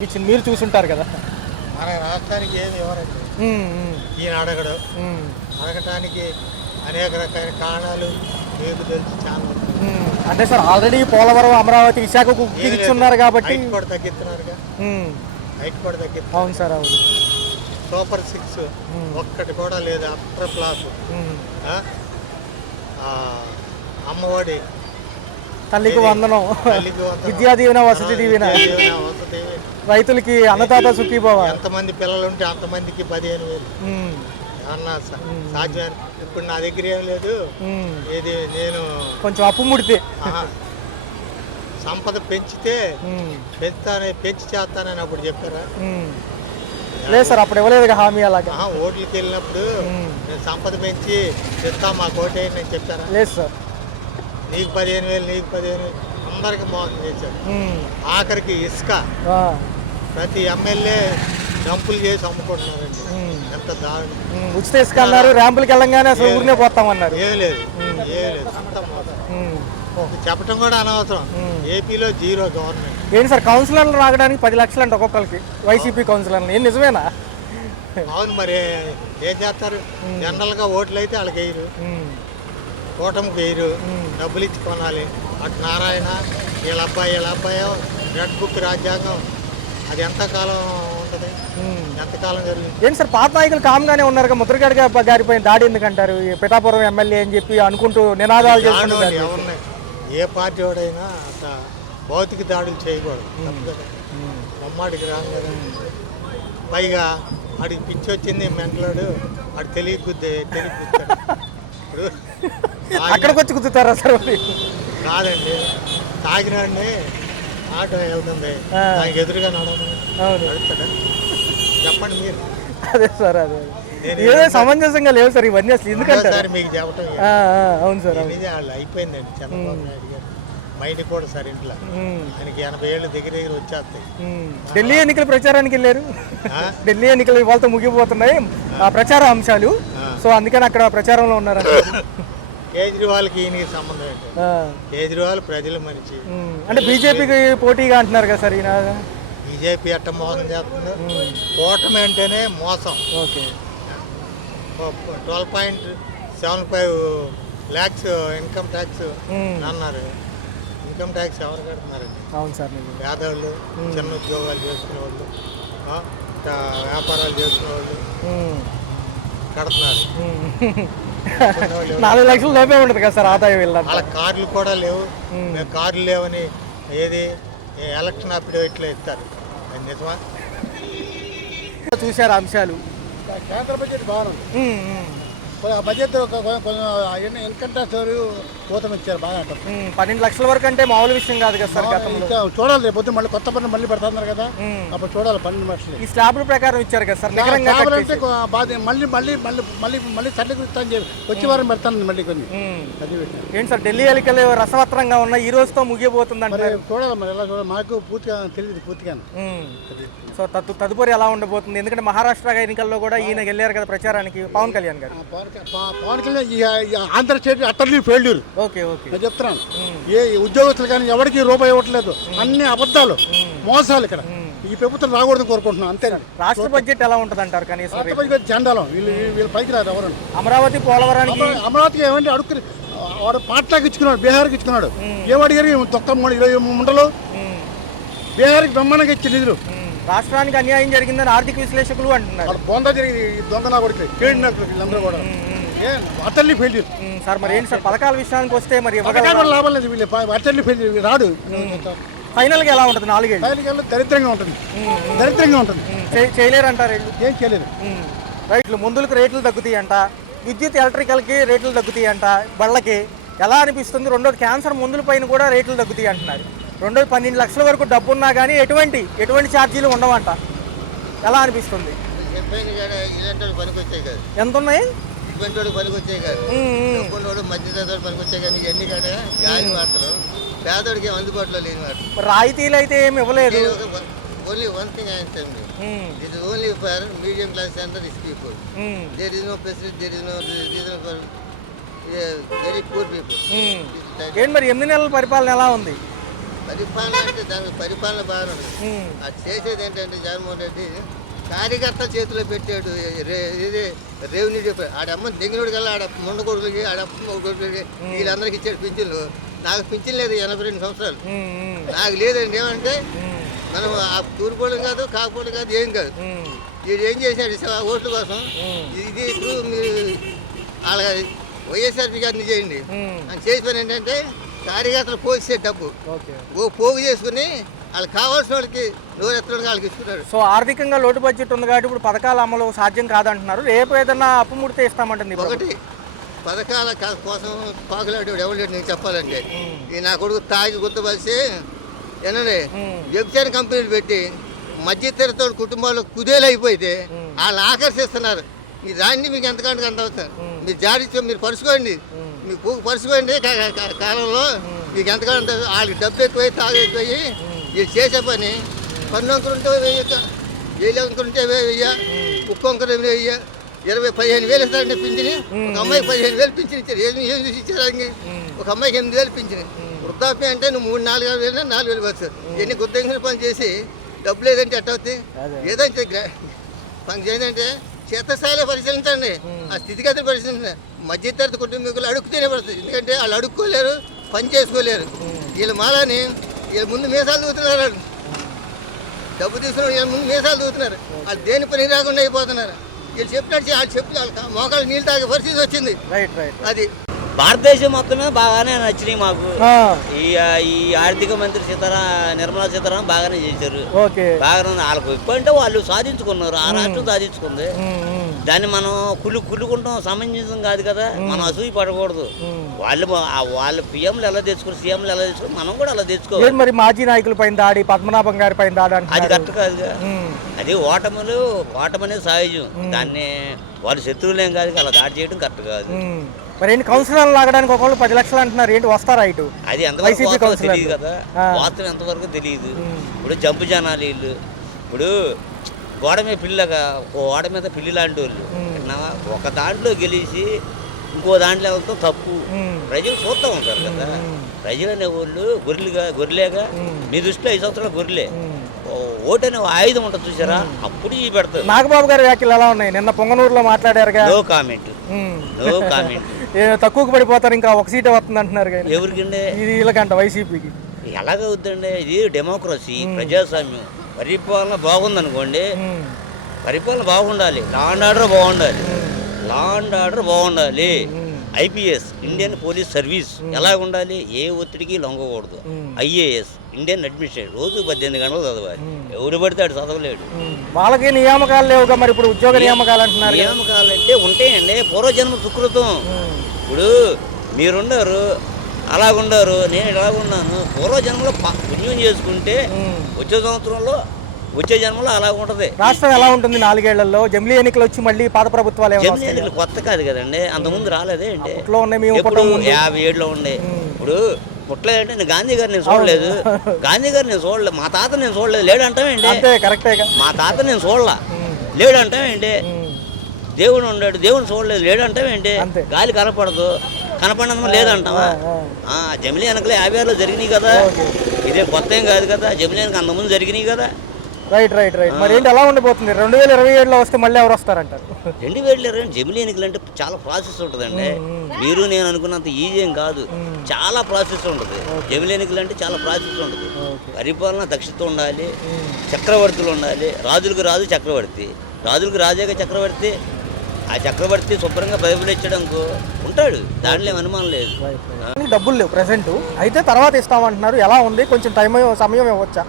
మీరు చూసుంటారు కదా. మన రాష్ట్రానికి ఏమి ఇవ్వరండి. ఈయన అడగడు. అడగటానికి అనేక రకాల కారణాలు మీకు తెలిసి చాలా. అంటే సార్ ఆల్రెడీ పోలవరం, అమరావతి, విశాఖకు ఇచ్చున్నారు కాబట్టి హైట్ కూడా తగ్గిస్తున్నారుగా. హైట్ కూడా తగ్గిస్తున్నారు. అవును సార్, అవును. సూపర్ 6 ఒక్కటి కూడా లేదు. అప్టర్ క్లాస్ అమ్మఒడి, తల్లికి వందనం, విద్యా దీవెన, వసతి దీవెన, రైతులకి అన్నదాత సుఖీభవ. ఎంతమంది పిల్లలు ఉంటే అంతమందికి 15,000 అన్నా సాధ్యం. ఇప్పుడు నా దగ్గర ఏం లేదు. ఇది నేను కొంచెం అప్పు ముడితే సంపద పెంచితే పెంచి చేస్తానని అప్పుడు చెప్పారా? లేదు సార్, అప్పుడు ఇవ్వలేదు హామీ. అలాగే ఓట్లకి వెళ్ళినప్పుడు నేను సంపద పెంచి చెప్తా మా కోటే నేను చెప్పారా? లేదు సార్. నీకు 15,000, నీకు 15,000 అందరికి మోసం చేశారు. ఆఖరికి ఇసుక ప్రతి ఎమ్మెల్యే డంపులు చేసి అమ్ముకుంటున్నారండి. ఎంత దారుణం. ఉచిత ఇసుక అన్నారు, ర్యాంపులకి వెళ్ళంగానే అసలు ఊరినే పోతామన్నారు. ఏం లేదు, ఏం లేదు. అంత మోసం. చెప్పడం కూడా అనవసరం. ఏపీలో 0 గవర్నమెంట్. ఏంటి సార్, కౌన్సిలర్లు రావడానికి 10 లక్షలు అంట ఒక్కొక్కరికి, వైసీపీ కౌన్సిలర్లు. ఏం నిజమేనా? అవును, మరి ఏం చేస్తారు? జనరల్గా ఓట్లు అయితే వాళ్ళకి వేయరు, కూటమికి వేయరు, డబ్బులు ఇచ్చి కొనాలి. అటు నారాయణ వీళ్ళ అబ్బాయో రెడ్ బుక్ రాజ్యాంగం అది ఎంతకాలం ఉంటుంది? ఎంతకాలం జరిగింది? ఏంటి సార్, పాత నాయకులు కామ్గానే ఉన్నారు. ముద్రగడ గారిపైన దాడి ఎందుకంటారు? పిఠాపురం ఎమ్మెల్యే అని చెప్పి అనుకుంటూ నినాదాలు చేస్తున్నారు. ఎవరున్నాయి? ఏ పార్టీ వాడైనా అంత భౌతిక దాడులు చేయకూడదు. బొమ్మాడికి రాను కదా. పైగా ఆడికి పిచ్చి వచ్చింది మెంటలాడు. ఆడు తెలియకుద్ది ఇప్పుడు అక్కడికి వచ్చి కుదుతారా సార్? కాదండి, తాగినాడిని ఆటో వెళ్తుంది, దానికి ఎదురుగా నడుపుతాడా? చెప్పండి మీరు. అదే సార్, అదే ఏదో సమంజసంగా లేవు సార్ ఇవన్నీ అసలు. ఎందుకంటే మీకు చెప్పటం. అవును సార్, వాళ్ళు అయిపోయిందండి. చంద్రబాబు నాయుడు గారు మైండ్ కూడా సార్ ఇంట్లో ఆయనకి 80 ఏళ్ళు దగ్గర వచ్చేస్తాయి. ఢిల్లీ ఎన్నికల ప్రచారానికి వెళ్ళారు. ఢిల్లీ ఎన్నికలు ఇవాళతో ముగిపోతున్నాయి ఆ ప్రచార అంశాలు. సో అందుకని అక్కడ ప్రచారంలో ఉన్నారు. కేజ్రీవాల్కి ఈయనకి సంబంధం ఏంటి? కేజ్రీవాల్ ప్రజల మనిషి. అంటే బీజేపీకి పోటీగా అంటున్నారు కదా సార్ ఈయన. బీజేపీ ఎట్ట మోసం చేస్తుంది? కూటమి అంటేనే మోసం. ఓకే, 12.75 lakhs ఇన్కమ్ ట్యాక్స్ అన్నారు. ఇన్కమ్ ట్యాక్స్ ఎవరు కడుతున్నారండి? అవును సార్. పేదవాళ్ళు, చిన్న ఉద్యోగాలు చేసుకునే వాళ్ళు, వ్యాపారాలు చేసుకునే వాళ్ళు కడుతున్నారు. 4 లక్షల లోపే ఉంటుంది కదా సార్ ఆదాయం. వాళ్ళ కార్లు కూడా లేవు. మేము కార్లు లేవని ఏది ఎలక్షన్ అఫిడవిట్లో ఇస్తారు. అది నిజమా? చూశారు అంశాలు. కేంద్ర బడ్జెట్ బాగుంది. బడ్జెట్ కొంచెం ఇన్కమ్ ట్యాక్స్ కోతం ఇచ్చారు బాగా. 12 లక్షల వరకు అంటే మామూలు విషయం కాదు కదా సార్. చూడాలి, రేపు పొద్దున్న మళ్ళీ కొత్త పన్ను మళ్ళీ పెడుతున్నారు కదా, అప్పుడు చూడాలి. 12 లక్షలు ఈ స్లాబ్ల ప్రకారం ఇచ్చారు కదా సార్. అంటే మళ్ళీ సర్టిఫికెట్ చెప్పి వచ్చే వారం పెడతాను మళ్ళీ కొన్ని. ఏంటి సార్, ఢిల్లీ ఎన్నికలు రసవత్రంగా ఉన్నాయి, ఈ రోజుతో ముగియబోతుంది అంటే చూడాలి. మరి ఎలా చూడాలి మాకు పూర్తిగా తెలియదు. పూర్తిగా సో తదుపరి ఎలా ఉండబోతుంది? ఎందుకంటే మహారాష్ట్ర ఎన్నికల్లో కూడా ఈయన వెళ్ళారు కదా ప్రచారానికి, పవన్ కళ్యాణ్ గారు. Pawan Kalyan Andhra state utterly failure. Okay, నేను చెప్తున్నాను, ఏ ఉద్యోగస్తులు కానీ ఎవరికి రూపాయి ఇవ్వట్లేదు. అన్ని అబద్ధాలు, మోసాలు. ఇక్కడ ఈ ప్రభుత్వం రాకూడదని కోరుకుంటున్నాను, అంతే. రాష్ట్ర బడ్జెట్ ఎలా ఉంటుంది అంటారు? కనీసం చండాలం. వీళ్ళు పైకి రాదు ఎవరు. అమరావతి, పోలవరానికి అమరావతికి ఏమంటే అడుగుతుంది. వాడు పాట్లాకి ఇచ్చుకున్నాడు, బీహార్కి ఇచ్చుకున్నాడు. ఏమడిగారు? 23 ముండలు బీహార్కి బ్రహ్మాండంగా ఇచ్చి నిధులు. రాష్ట్రానికి అన్యాయం జరిగిందని ఆర్థిక విశ్లేషకులు అంటున్నారు. బొంద జరిగింది. దొంగ నా కొడుకు వీళ్ళందరూ కూడా అటర్లీ ఫెయిల్యూర్ సార్. మరి ఏంటి సార్, పథకాల విషయానికి వస్తే మరి లాభం లేదు. వీళ్ళు అటర్లీ ఫెయిల్యూర్ రాడు. ఫైనల్ గా ఎలా ఉంటుంది? 4 ఏళ్ళు దరిద్రంగా ఉంటుంది. దరిద్రంగా ఉంటుంది. చేయలేరు అంటారు. ఏం చేయలేదు. రైట్లు మందులకు రేట్లు తగ్గుతాయి అంట, విద్యుత్ ఎలక్ట్రికల్కి రేట్లు తగ్గుతాయి అంట, బళ్ళకి ఎలా అనిపిస్తుంది? రెండోది క్యాన్సర్ మందుల పైన కూడా రేట్లు తగ్గుతాయి అంటున్నారు. రెండోది 12 లక్షల వరకు డబ్బు ఉన్నా కానీ ఎటువంటి ఛార్జీలు ఉండవంట. ఎలా అనిపిస్తుంది? ఎంత ఉన్నాయి? పేదోడికి అందుబాటులో లేని వాడు. రాయితీలు అయితే ఏమి ఇవ్వలేదు. Only one thing I tell you, it is only for medium class and rich people. There is no facility, there is no reason for very poor people. ఏంటి మరి 8 నెలల పరిపాలన ఎలా ఉంది? పరిపాలన అంటే దానికి పరిపాలన బాగా అది చేసేది ఏంటంటే జగన్మోహన్ రెడ్డి కార్యకర్త చేతిలో పెట్టాడు. ఇది రెవెన్యూ చెప్పాడు ఆడమ్మ దిగినోడు కల్లా ఆడ ముండ కొడుకులకి ఆడమ్మ కొడుకులకి వీళ్ళందరికీ ఇచ్చాడు పింఛన్లు. నాకు పింఛన్ లేదు 82 సంవత్సరాలు నాకు లేదండి. ఏమంటే మనం ఆ తూర్పోవడం కాదు కాకపోవడం కాదు ఏం కాదు. వీడు ఏం చేశాడు ఓట్ల కోసం ఇది ఇప్పుడు మీరు వాళ్ళ వైఎస్ఆర్పీ గారిని చేయండి అని చేసి పని ఏంటంటే కార్యకర్తలు పోసే డబ్బు పోగు చేసుకుని వాళ్ళకి కావాల్సిన వాళ్ళకి నోరెత్తడానికి వాళ్ళకి ఇస్తున్నారు. సో ఆర్థికంగా లోటు బడ్జెట్ ఉంది కాబట్టి ఇప్పుడు పథకాల అమలు సాధ్యం కాదంటున్నారు. రేపు ఏదన్నా అప్పు ముడితే ఇస్తామంటుంది. ఒకటి పథకాల కోసం పాకులాడు ఎవరు లేడు నీకు చెప్పాలంటే ఈ నా కొడుకు తాగి గుర్తుపరిచి ఏనండి వ్యభిచార కంపెనీలు పెట్టి మధ్యతరగతి కుటుంబాలు కుదేలు అయిపోతే వాళ్ళు ఆకర్షిస్తున్నారు. ఈ దాన్ని మీకు ఎంతకంటే అంత అవుతారు. మీరు జారీ మీరు పరుచుకోండి, మీకు పరుచుకోండి. కాలంలో మీకు ఎంతకంటే వాళ్ళకి డబ్బు ఎక్కువై తాగు ఎక్కువయ్యి వీళ్ళు చేసే పని పన్ను అంకులుంటే వెయ్యక వేలు అంకులుంటే వెయ్య ఉప్పు అంకులు వెయ్య 15,000 ఇస్తారండి పింఛని. ఒక అమ్మాయికి 15,000 పింఛన్ ఇచ్చారు. ఏం చూసి ఇచ్చారు? ఒక అమ్మాయికి 8,000 పింఛని. వృద్ధాప్యం అంటే నువ్వు 3-4 వేలు 4,000 వస్తుంది. ఎన్ని గుర్తించిన పని చేసి డబ్బు లేదంటే ఎట్ట అవుతాయి? ఏదంటే పని చేయాలంటే క్షేత్రస్థాయిలో పరిశీలించండి. ఆ స్థితిగతులు పరిశీలించండి. మధ్యతరగతి కుటుంబీకులు అడుగుతూనే పడుతుంది. ఎందుకంటే వాళ్ళు అడుక్కోలేరు, పని చేసుకోలేరు. వీళ్ళ మాలని వీళ్ళ ముందు మీసాలు దూతున్నారు. డబ్బు తీసుకున్న వీళ్ళ ముందు మీసాలు దూతున్నారు. వాళ్ళు దేని పని రాకుండా అయిపోతున్నారు. వీళ్ళు చెప్పినట్టు వాళ్ళు చెప్పి వాళ్ళ మోకాలు నీళ్ళు తాగే పరిస్థితి వచ్చింది. అది భారతదేశం మొత్తం మీద బాగానే నచ్చినాయి మాకు. ఈ ఆర్థిక మంత్రి నిర్మలా సీతారామన్ బాగానే చేశారు. బాగానే వాళ్ళకు ఇప్పుడంటే వాళ్ళు సాధించుకున్నారు. ఆ రాష్ట్రం సాధించుకుంది. దాన్ని మనం కుళ్ళుకుంటాం సమంజసం కాదు కదా. మనం అసూయ పడకూడదు. వాళ్ళ పిఎంలు ఎలా తెచ్చుకుని సీఎంలు ఎలా తెచ్చుకుని మనం కూడా అలా తెచ్చుకోవాలి. మరి మాజీ నాయకుల పైన దాడి, పద్మనాభం గారి పైన దాడి అది కరెక్ట్ కాదుగా. అది ఓటమనేది సహజం. దాన్ని వాళ్ళు శత్రువులేం కాదు, అలా దాడి చేయడం కరెక్ట్ కాదు. మరి ఏంటి కౌన్సిలర్ లాగడానికి ఒకళ్ళు 10 లక్షలు అంటున్నారు. ఏంటి వస్తారా ఇటు? అది ఎంతవరకు తెలియదు కదా. వాస్తవం ఎంతవరకు తెలియదు. ఇప్పుడు జంపు జనాలు వీళ్ళు ఇప్పుడు గోడ మీద పిల్లగా ఓడ మీద పిల్లి లాంటి వాళ్ళు ఒక దాంట్లో గెలిచి ఇంకో దాంట్లో వెళ్తాం తప్పు. ప్రజలు చూస్తూ ఉంటారు కదా. ప్రజలు అనేవాళ్ళు గొర్రెలేగా మీ దృష్టిలో 5 సంవత్సరాలు గొర్రెలే. ఓటు అనే ఆయుధం ఉంటుంది చూసారా, అప్పుడు ఈ పెడతారు. నాగబాబు గారి వ్యాఖ్యలు ఎలా ఉన్నాయి? నిన్న పొంగనూరులో మాట్లాడారు. No comment. తక్కువకు పడిపోతారు, ఇంకా ఒక సీటే వస్తుంది అంటున్నారు. ఎవరికండి? ఇది వీళ్ళకంట వైసీపీకి. ఎలాగవుతుందండి? ఇది డెమోక్రసీ, ప్రజాస్వామ్యం. పరిపాలన బాగుందనుకోండి, పరిపాలన బాగుండాలి. లా అండ్ ఆర్డర్ బాగుండాలి. ఐపీఎస్ ఇండియన్ పోలీస్ సర్వీస్ ఎలా ఉండాలి? ఏ ఒత్తిడికి లొంగకూడదు. ఐఏఎస్ ఇండియన్ అడ్మినిస్ట్రేషన్ రోజు 18 గంటలు చదవాలి. ఎవరు పడితే ఆడు చదవలేడు. వాళ్ళకి నియామకాలు లేవుగా. మరి ఇప్పుడు ఉద్యోగ నియామకాలు అంటున్నారు. నియామకాలు అంటే ఉంటాయండి, పూర్వజన్మ సుకృతం. ఇప్పుడు మీరున్నారు అలాగుండారు, నేను ఇలాగున్నాను. పూర్వజన్మలో పుణ్యం చేసుకుంటే వచ్చే జన్మలో అలా ఉంటది. రాష్ట్రం ఎలా ఉంటుంది 4 ఏళ్లలో? జమిలీ ఎన్నికలు వచ్చి మళ్ళీ పాత ప్రభుత్వాలు జమిలీ ఎన్నికలు కొత్త కాదు కదండి, అంతకుముందు రాలేదే అంటే. ఇప్పుడు 57లో ఉండే. ఇప్పుడు పుట్టలేదంటే నేను గాంధీ గారు నేను చూడలేదు. మా తాత నేను చూడలేదు. లేడంటావేంటి? మా తాత నేను చూడలా, లేడంటావేంటి? దేవుడు ఉన్నాడు, దేవుని చూడలేదు, లేడంటావేంటి? గాలి కనపడినందుకు లేదంటావా? జమిలీ ఎన్నికలు 56లో జరిగినాయి కదా. ఇదే కొత్త ఏం కాదు కదా. జమిలీ ఎన్నికలు అంతకుముందు జరిగినాయి కదా. రైట్. మరి ఏంటి ఎలా ఉండిపోతుంది? 2027లో వస్తే మళ్ళీ ఎవరు వస్తారంటారు? 2020 జమిలీ ఎన్నికలు అంటే చాలా ప్రాసెస్ ఉంటుందండి. మీరు నేను అనుకున్నంత ఈజీ ఏం కాదు, చాలా ప్రాసెస్ ఉంటుంది. జమిలీ ఎన్నికలు అంటే చాలా ప్రాసెస్ ఉంటుంది. పరిపాలన దక్షత ఉండాలి, చక్రవర్తులు ఉండాలి. రాజులకు రాజు చక్రవర్తి, రాజులకు రాజేగా చక్రవర్తి. ఆ చక్రవర్తి శుభ్రంగా బైబిల్ ఇచ్చడానికి ఉంటాడు, దాంట్లో అనుమానం లేదు. డబ్బులు లేవు ప్రెసెంట్, అయితే తర్వాత ఇస్తామంటున్నారు. ఎలా ఉంది? కొంచెం సమయం ఇవ్వచ్చా?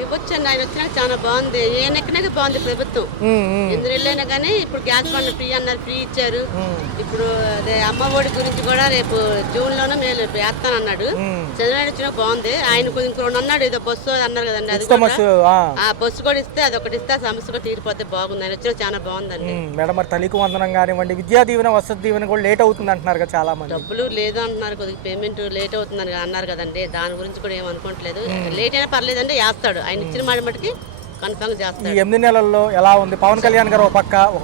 ఇవ్వచ్చండి. ఆయన వచ్చినాక చాలా బాగుంది. ఏం ఎక్కినాక బాగుంది ప్రభుత్వం. ఎందుకు వెళ్ళైనా కానీ ఇప్పుడు గ్యాస్ బండ్ ఫ్రీ అన్నారు, ఫ్రీ ఇచ్చారు. ఇప్పుడు అదే అమ్మ ఒడి గురించి కూడా రేపు జూన్లోనే మేము వేస్తానన్నాడు. చంద్రబాబు వచ్చినా బాగుంది. ఆయన కొంచెం 2 అన్నాడు, ఏదో బస్సు అన్నారు కదండి. అది ఆ బస్సు కూడా ఇస్తే అదొకటి ఇస్తే సమస్య కూడా తీరిపోతే బాగుంది. ఆయన వచ్చినా చాలా బాగుందండి. మేడం మరి తల్లికి వందనం కానివ్వండి, విద్యా దీవెన వసతి దీవెన కూడా లేట్ అవుతుంది అంటున్నారు కదా చాలా మంది. డబ్బులు లేదు అంటున్నారు, కొద్దిగా పేమెంట్ లేట్ అవుతుందని అన్నారు కదండి. దాని గురించి కూడా ఏమనుకోవట్లేదు. లేట్ అయినా పర్లేదండి, వేస్తాడు. ఆయన ఇచ్చిన మాట మటుకి కన్ఫర్మ్ ఈ చేస్తాడు 8 నెలల్లో ఎలా ఉంది? పవన్ కళ్యాణ్ గారు ఒక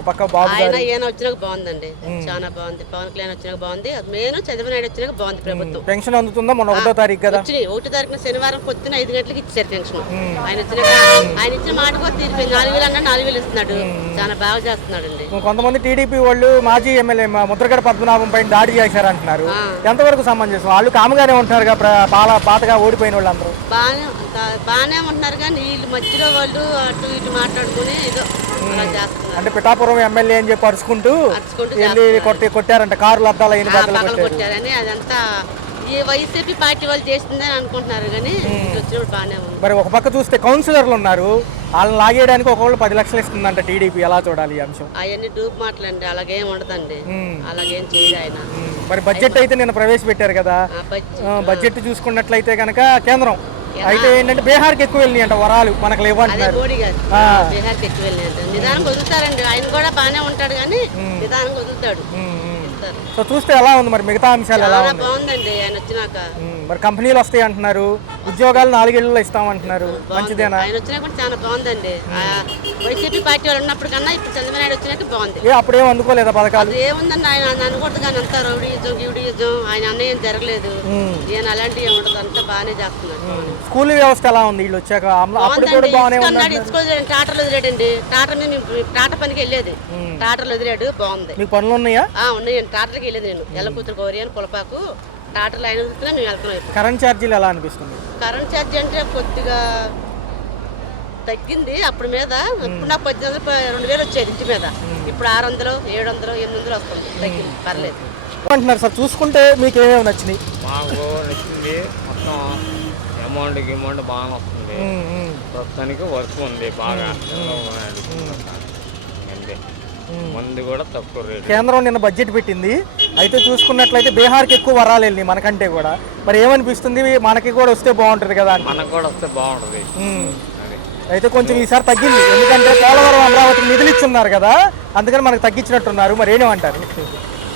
పక్క బాబు ఆయన గారు ఈయన వచ్చినాక బాగుందండి, చాలా బాగుంది. పవన్ కళ్యాణ్ వచ్చినాక బాగుంది, అది మెయిన్ చంద్రబాబు నాయుడు వచ్చినాక బాగుంది ప్రభుత్వం. పెన్షన్ అందుతుందా? మొన్న 1వ తారీఖు కదా వచ్చినాయి 1వ తారీఖున శనివారం పొద్దున 5 గంటలకు ఇచ్చారు పెన్షన్. ఆయన వచ్చినాక ఆయన ఇచ్చిన మాట కూడా తీరిపోయింది. 4,000 అన్నా 4,000 ఇస్తున్నాడు, చాలా బాగా చేస్తున్నాడు అండి. కొంతమంది టీడీపీ వాళ్ళు మాజీ ఎమ్మెల్యే ముద్రగడ పద్మనాభం పైన దాడి చేశారంటున్నారు. ఎంతవరకు సమంజసం? వాళ్ళు కాముగానే ఉంటున్నారు కదా, పాతగా ఓడిపోయిన వాళ్ళు అందరూ బాగానే ఉంటున్నారు, కానీ వీళ్ళు మధ్యలో వాళ్ళు అటు ఇటు మాట్లాడుకుని ఏదో అలా చేస్తున్నారు. అంటే పిఠాపురం ఎమ్మెల్యే అని చెప్పి అరుచుకుంటూ వెళ్ళి కొట్టారంట, కారులు అద్దాలు అయిన పక్కన కొట్టారని అదంతా ఈ వైసీపీ పార్టీ వాళ్ళు చేస్తుందని అనుకుంటున్నారు, కానీ వచ్చినప్పుడు బాగానే ఉంది. మరి ఒక పక్క చూస్తే కౌన్సిలర్లు ఉన్నారు, వాళ్ళని లాగేయడానికి ఒకళ్ళు 10 లక్షలు ఇస్తుందంట టీడీపీ. ఎలా చూడాలి ఈ అంశం? అవన్నీ డూప్ మాటలండి, అలాగేం ఉండదండి, అలాగేం చేయదు ఆయన. మరి బడ్జెట్ అయితే నిన్న ప్రవేశపెట్టారు కదా, బడ్జెట్ చూసుకున్నట్లయితే కనుక కేంద్రం అయితే ఏంటంటే బీహార్కి ఎక్కువ వెళ్ళినాయి అంట వరాలు, మనకు లేవంటున్నారు. మోడీ గారు బీహార్కి ఎక్కువ వెళ్ళినట్టు నిదానం వదులుతారండి. ఆయన కూడా బాగానే ఉంటాడు, కానీ నిదానం వదులుతాడు. సో చూస్తే ఎలా ఉంది మరి మిగతా అంశాలు ఎలా చాలా ఉంది? బాగుందండి ఆయన వచ్చినాక. మరి కంపెనీలు వస్తాయి అంటున్నారు, ఉద్యోగాలు 4 ఏళ్లలో ఇస్తామంటున్నారు, మంచిదేనా? ఆయన వచ్చినా కూడా చాలా బాగుందండి. వైసీపీ పార్టీ వాళ్ళు ఉన్నప్పుడు కన్నా ఇప్పుడు చంద్రబాబు నాయుడు వచ్చినాక బాగుంది. అప్పుడేం అందుకోలేదా పథకాలు? అది ఏముందండి, ఆయన అనకూడదు కానీ అంతా రౌడీయుజం గివిడీయుజం, ఆయన అన్నయ్యం జరగలేదు. ఈయన అలాంటివి ఏముండదు, అంతా బాగానే చేస్తున్నాడు. స్కూల్ వ్యవస్థ ఎలా ఉంది వీళ్ళు వచ్చాక? అప్పుడు కూడా బాగానే ఉంది. ఇచ్చుకోలేదండి, టాటర్లు వదిలేడండి. టాటర్ మీద టాటర్ పనికి వెళ్ళేది, టాటర్లు వదిలేడు, బాగుంది. మీకు పనులు ఉన్నాయా? ఉన్నాయండి, టాటర్కి వెళ్ళేది నేను. ఎల్లకూతురు గౌరీ అని పులపాకు టాటర్లు ఆయన వస్తున్నా మేము వెళ్తున్నాం. కరెంట్ ఛార్జీలు ఎలా అనిపిస్తుంది? కరెంట్ ఛార్జీ అంటే కొద్దిగా తగ్గింది అప్పుడు మీద. ఇప్పుడు నాకు 2,000 వచ్చేది ఇంటి మీద, ఇప్పుడు 600, 700, 800 వస్తుంది, తగ్గింది, పర్లేదు అంటున్నారు సార్. చూసుకుంటే మీకు ఏమేమి నచ్చినాయి? మాకు నచ్చింది మొత్తం అమౌంట్ బాగా వస్తుంది. ప్రస్తుతానికి వర్క్ ఉంది బాగా, అంతే. మందు కూడా తక్కువ రేటు. కేంద్రం నిన్న బడ్జెట్ పెట్టింది, అయితే చూసుకున్నట్లయితే బీహార్కి ఎక్కువ వరాలు వెళ్ళినాయి మనకంటే కూడా. మరి ఏమనిపిస్తుంది, మనకి కూడా వస్తే బాగుంటుంది కదా అని? మనకు కూడా వస్తే బాగుంటుంది. అయితే కొంచెం ఈసారి తగ్గింది, ఎందుకంటే పోలవరం అమరావతికి నిధులు ఇచ్చున్నారు కదా, అందుకని మనకు తగ్గించినట్టున్నారు. మరి ఏమంటారు?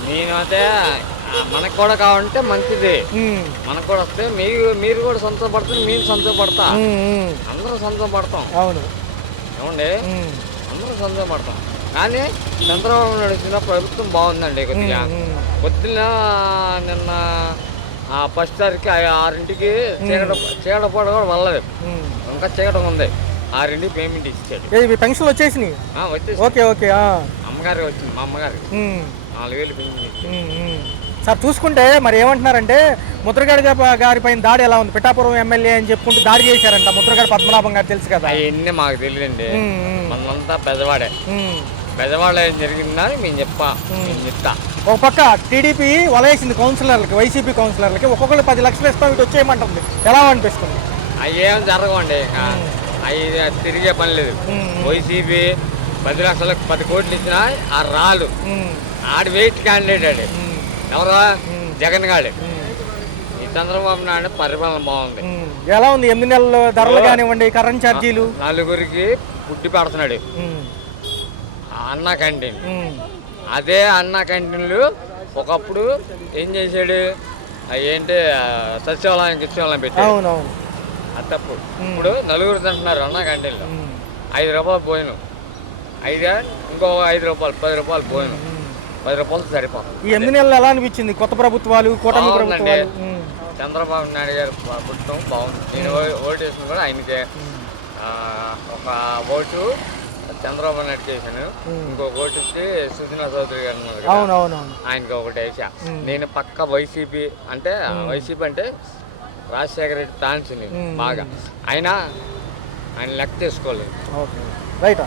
నేనైతే మనకు కూడా కావాలంటే మంచిది, మనకు కూడా వస్తే మీరు కూడా సంతోషపడుతుంది, మీరు సంతోషపడతా, అందరూ సంతోషపడతాం. అవును, ఏమండి, అందరూ సంతోషపడతాం. కానీ చంద్రబాబు నడిచిన ప్రభుత్వం బాగుందండి. పొద్దున్న నిన్న ఫస్ట్ తారీఖు 6ంటికి చీకటపాటు కూడా వెళ్ళలేదు, ఇంకా చీకటం ఉంది. 6ంటికి పేమెంట్ ఇచ్చాడు. పెన్షన్ వచ్చేసినాయి. వచ్చేసి ఓకే ఓకే. అమ్మగారికి వచ్చింది, మా అమ్మగారికి 4,000 పేమెంట్ ఇచ్చాడు. సార్ చూసుకుంటే మరి ఏమంటున్నారంటే ముద్రగడ గారి పైన దాడి ఎలా ఉంది? పిఠాపురం ఎమ్మెల్యే అని చెప్పుకుంటూ దాడి చేశారంట ముద్రగడ పద్మనాభం గారు, తెలుసు కదా? అవన్నీ మాకు తెలియదండి, మనంతా పెద్దవాడే. పెద్దవాళ్ళు ఏం జరిగిందని మేము చెప్తా. ఒక పక్క టీడీపీ వలయేసింది కౌన్సిలర్లకి, వైసీపీ కౌన్సిలర్లకి ఒక్కొక్కరు 10 లక్షలు ఇస్తాం, ఇటు వచ్చేయమంటుంది. ఎలా అనిపిస్తుంది? అవి ఏం జరగవండి, అవి తిరిగే పని లేదు. వైసీపీ 10 లక్షలకు 10 కోట్లు ఇచ్చినా ఆ రాళ్ళు ఆడి వెయిట్ క్యాండిడేట్ ఆడు ఎవరు? జగన్ గాడు. ఈ చంద్రబాబు నాయుడు పరిపాలన బాగుంది. ఎలా ఉంది 8 నెలల ధరలు కానివ్వండి, కరెంట్ ఛార్జీలు? 4గురికి ఫుడ్ పెడుతున్నాడు అన్నా క్యాంటీన్. అదే అన్నా క్యాంటీన్లు ఒకప్పుడు ఏం చేశాడు, ఏంటి సచివాలయం పెట్టాడు. అవునవును, అది తప్పు. ఇప్పుడు 4గురు తింటున్నారు అన్నా క్యాంటీన్లో. 5 రూపాయలు పోయినాం, 5 ఇంకో 5 రూపాయలు, 10 రూపాయలు పోయినాం. 10 రూపాయలు సరిపోతుంది. ఈ 8 నెలలు ఎలా అనిపించింది? కొత్త ప్రభుత్వాలు, కూటమి ప్రభుత్వాలు? చంద్రబాబు నాయుడు గారి ప్రభుత్వం బాగుంది. నేను ఓటు వేసిన కూడా ఆయనకే. ఒక ఓటు చంద్రబాబు నాయుడు వేసాను, ఇంకొక ఓటు వచ్చి సుజనా చౌదరి గారు ఉన్నారు కదా, ఆయనకి ఒకటి వేసా. నేను పక్క వైసీపీ అంటే రాజశేఖర రెడ్డి తాన్సింది బాగా, ఆయన లెక్క చేసుకోలేదు. రైట్.